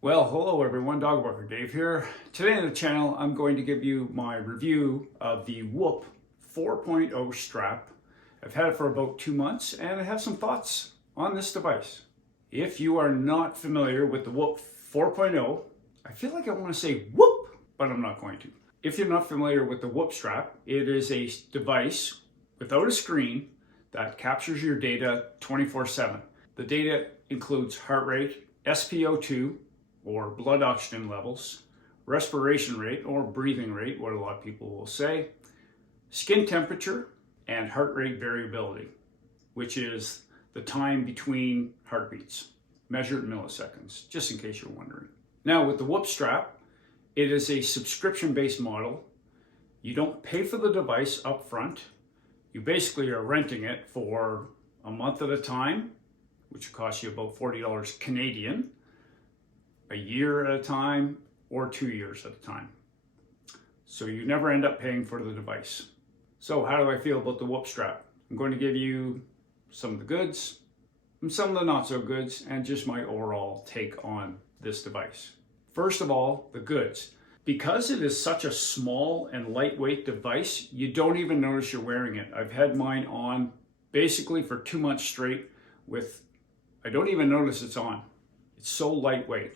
Well, hello everyone, Dog Walker Dave here. Today on the channel, I'm going to give you my review of the Whoop 4.0 strap. I've had it for about 2 months and I have some thoughts on this device. If you are not familiar with the Whoop 4.0, I feel like I want to say Whoop, but I'm not going to. If you're not familiar with the Whoop strap, it is a device without a screen that captures your data 24/7. The data includes heart rate, SpO2, or blood oxygen levels, respiration rate or breathing rate, what a lot of people will say, skin temperature, and heart rate variability, which is the time between heartbeats, measured in milliseconds, just in case you're wondering. Now with the Whoop strap, it is a subscription-based model. You don't pay for the device up front. You basically are renting it for a month at a time, which will cost you about $40 Canadian, a year at a time, or 2 years at a time. So you never end up paying for the device. So how do I feel about the Whoop strap? I'm going to give you some of the goods, and some of the not so goods, and just my overall take on this device. First of all, the goods. Because it is such a small and lightweight device, you don't even notice you're wearing it. I've had mine on basically for 2 months straight I don't even notice it's on. It's so lightweight.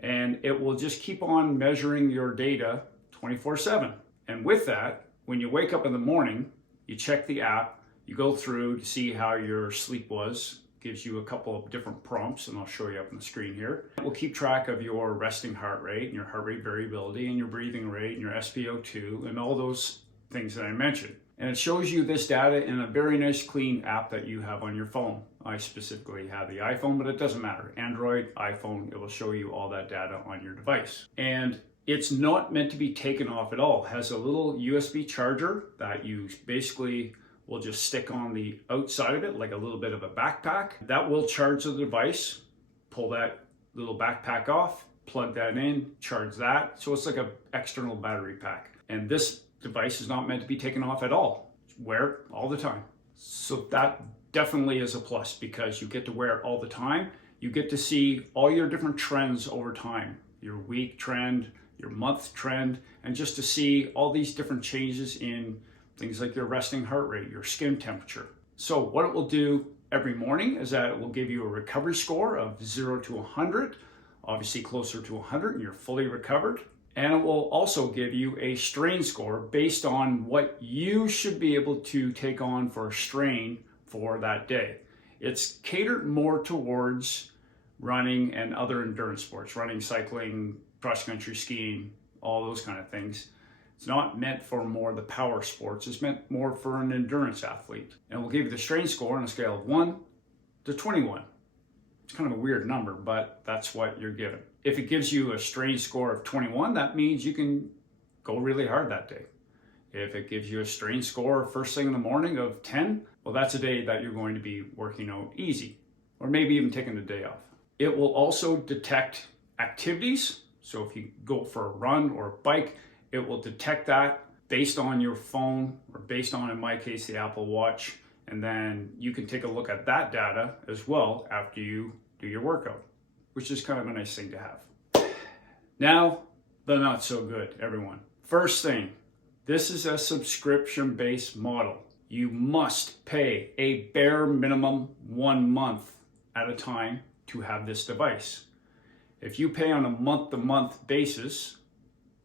And it will just keep on measuring your data 24/7. And with that, when you wake up in the morning, you check the app, you go through to see how your sleep was, gives you a couple of different prompts, and I'll show you up on the screen here. It will keep track of your resting heart rate and your heart rate variability and your breathing rate and your SpO2 and all those things that I mentioned. And it shows you this data in a very nice clean app that you have on your phone. I specifically have the iPhone, but it doesn't matter. Android, iPhone, it will show you all that data on your device. And it's not meant to be taken off at all. It has a little USB charger that you basically will just stick on the outside of it like a little bit of a backpack. That will charge the device. Pull that little backpack off, plug that in, charge that. So it's like an external battery pack. And this device is not meant to be taken off at all. Wear it all the time. So that definitely is a plus because you get to wear it all the time. You get to see all your different trends over time, your week trend, your month trend, and just to see all these different changes in things like your resting heart rate, your skin temperature. So what it will do every morning is that it will give you a recovery score of 0 to 100, obviously closer to 100 and you're fully recovered. And it will also give you a strain score based on what you should be able to take on for a strain for that day. It's catered more towards running and other endurance sports, running, cycling, cross-country skiing, all those kind of things. It's not meant for more the power sports. It's meant more for an endurance athlete. And we'll give you the strain score on a scale of 1 to 21. It's kind of a weird number, but that's what you're given. If it gives you a strain score of 21, that means you can go really hard that day. If it gives you a strain score first thing in the morning of 10, well, that's a day that you're going to be working out easy, or maybe even taking the day off. It will also detect activities. So if you go for a run or a bike, it will detect that based on your phone or based on, in my case, the Apple Watch. And then you can take a look at that data as well after you do your workout, which is kind of a nice thing to have. Now, the not so good, everyone. First thing, this is a subscription-based model. You must pay a bare minimum 1 month at a time to have this device. If you pay on a month-to-month basis,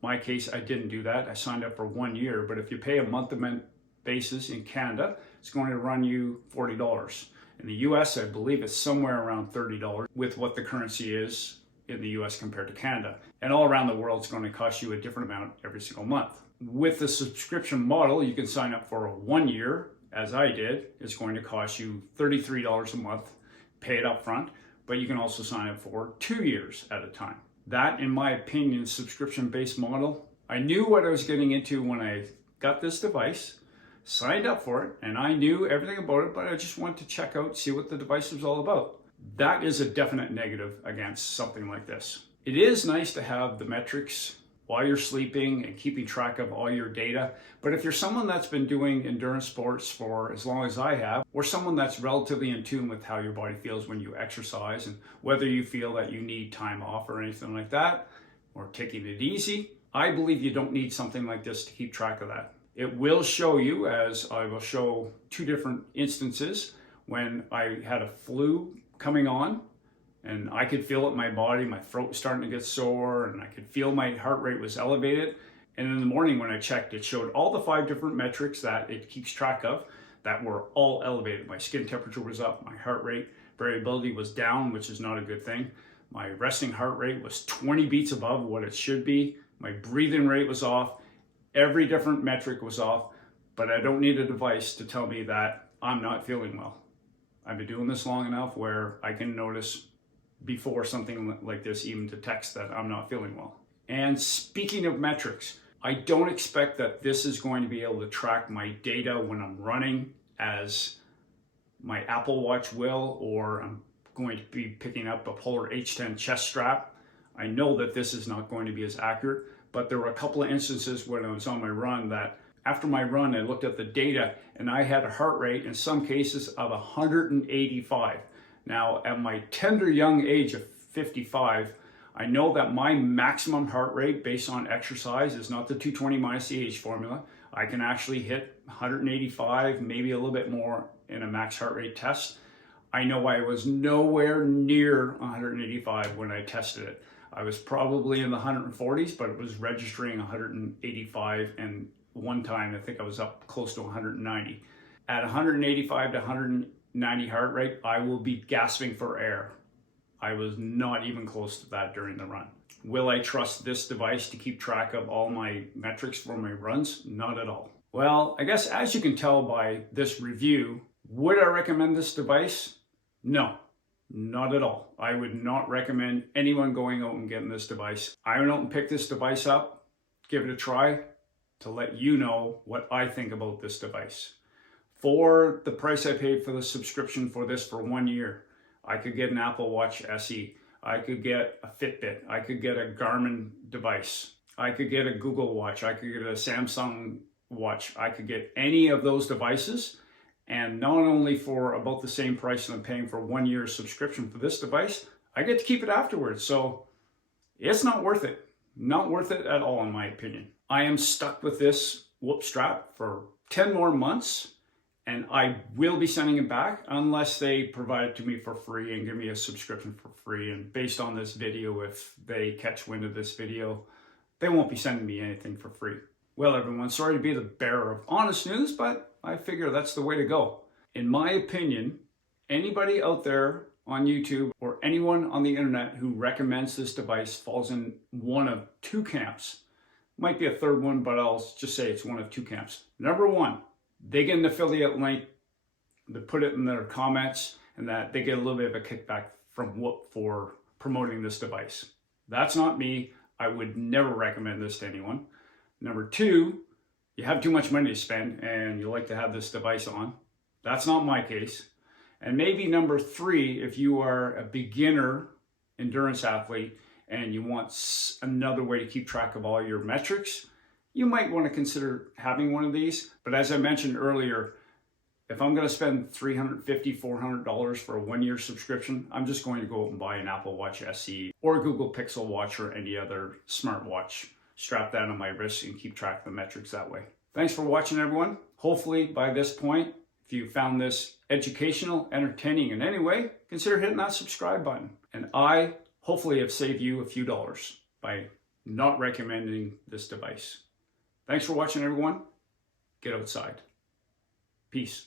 my case, I didn't do that. I signed up for 1 year, but if you pay a month-to-month basis in Canada, it's going to run you $40. In the US, I believe it's somewhere around $30 with what the currency is in the US compared to Canada. And all around the world, it's going to cost you a different amount every single month. With the subscription model, you can sign up for a 1 year, as I did. It's going to cost you $33 a month, pay it up front, but you can also sign up for 2 years at a time. That, in my opinion, subscription-based model, I knew what I was getting into when I got this device, signed up for it, and I knew everything about it, but I just wanted to check out, see what the device was all about. That is a definite negative against something like this. It is nice to have the metrics while you're sleeping and keeping track of all your data. But if you're someone that's been doing endurance sports for as long as I have, or someone that's relatively in tune with how your body feels when you exercise and whether you feel that you need time off or anything like that, or taking it easy, I believe you don't need something like this to keep track of that. It will show you, as I will show two different instances, when I had a flu coming on, and I could feel it in my body, my throat was starting to get sore, and I could feel my heart rate was elevated. And in the morning when I checked, it showed all the 5 different metrics that it keeps track of that were all elevated. My skin temperature was up, my heart rate variability was down, which is not a good thing. My resting heart rate was 20 beats above what it should be. My breathing rate was off. Every different metric was off, but I don't need a device to tell me that I'm not feeling well. I've been doing this long enough where I can notice before something like this even to text that I'm not feeling well. And speaking of metrics, I don't expect that this is going to be able to track my data when I'm running as my Apple Watch will, or I'm going to be picking up a Polar H10 chest strap. I know that this is not going to be as accurate, but there were a couple of instances when I was on my run that after my run, I looked at the data and I had a heart rate in some cases of 185. Now, at my tender young age of 55, I know that my maximum heart rate based on exercise is not the 220 minus the age formula. I can actually hit 185, maybe a little bit more in a max heart rate test. I know I was nowhere near 185 when I tested it. I was probably in the 140s, but it was registering 185, and one time I think I was up close to 190. At 185 to 190 heart rate, I will be gasping for air. I was not even close to that during the run. Will I trust this device to keep track of all my metrics for my runs? Not at all. Well, I guess as you can tell by this review, would I recommend this device? No, not at all. I would not recommend anyone going out and getting this device. I went out and picked this device up, give it a try, to let you know what I think about this device. For the price I paid for the subscription for this for 1 year, I could get an Apple Watch SE. I could get a Fitbit. I could get a Garmin device. I could get a Google Watch. I could get a Samsung Watch. I could get any of those devices. And not only for about the same price that I'm paying for 1 year subscription for this device, I get to keep it afterwards. So it's not worth it. Not worth it at all, in my opinion. I am stuck with this Whoop strap for 10 more months. And I will be sending it back unless they provide it to me for free and give me a subscription for free. And based on this video, if they catch wind of this video, they won't be sending me anything for free. Well, everyone, sorry to be the bearer of honest news, but I figure that's the way to go. In my opinion, anybody out there on YouTube or anyone on the internet who recommends this device falls in one of two camps. Might be a third one, but I'll just say it's one of two camps. Number one, they get an affiliate link, they put it in their comments, and that they get a little bit of a kickback from Whoop for promoting this device. That's not me. I would never recommend this to anyone. Number two, you have too much money to spend and you like to have this device on. That's not my case. And maybe number three, if you are a beginner endurance athlete and you want another way to keep track of all your metrics, you might want to consider having one of these. But as I mentioned earlier, if I'm going to spend $350, $400 for a 1 year subscription, I'm just going to go out and buy an Apple Watch SE or a Google Pixel Watch or any other smartwatch. Strap that on my wrist and keep track of the metrics that way. Thanks for watching, everyone. Hopefully by this point, if you found this educational, entertaining in any way, consider hitting that subscribe button. And I hopefully have saved you a few dollars by not recommending this device. Thanks for watching, everyone. Get outside. Peace.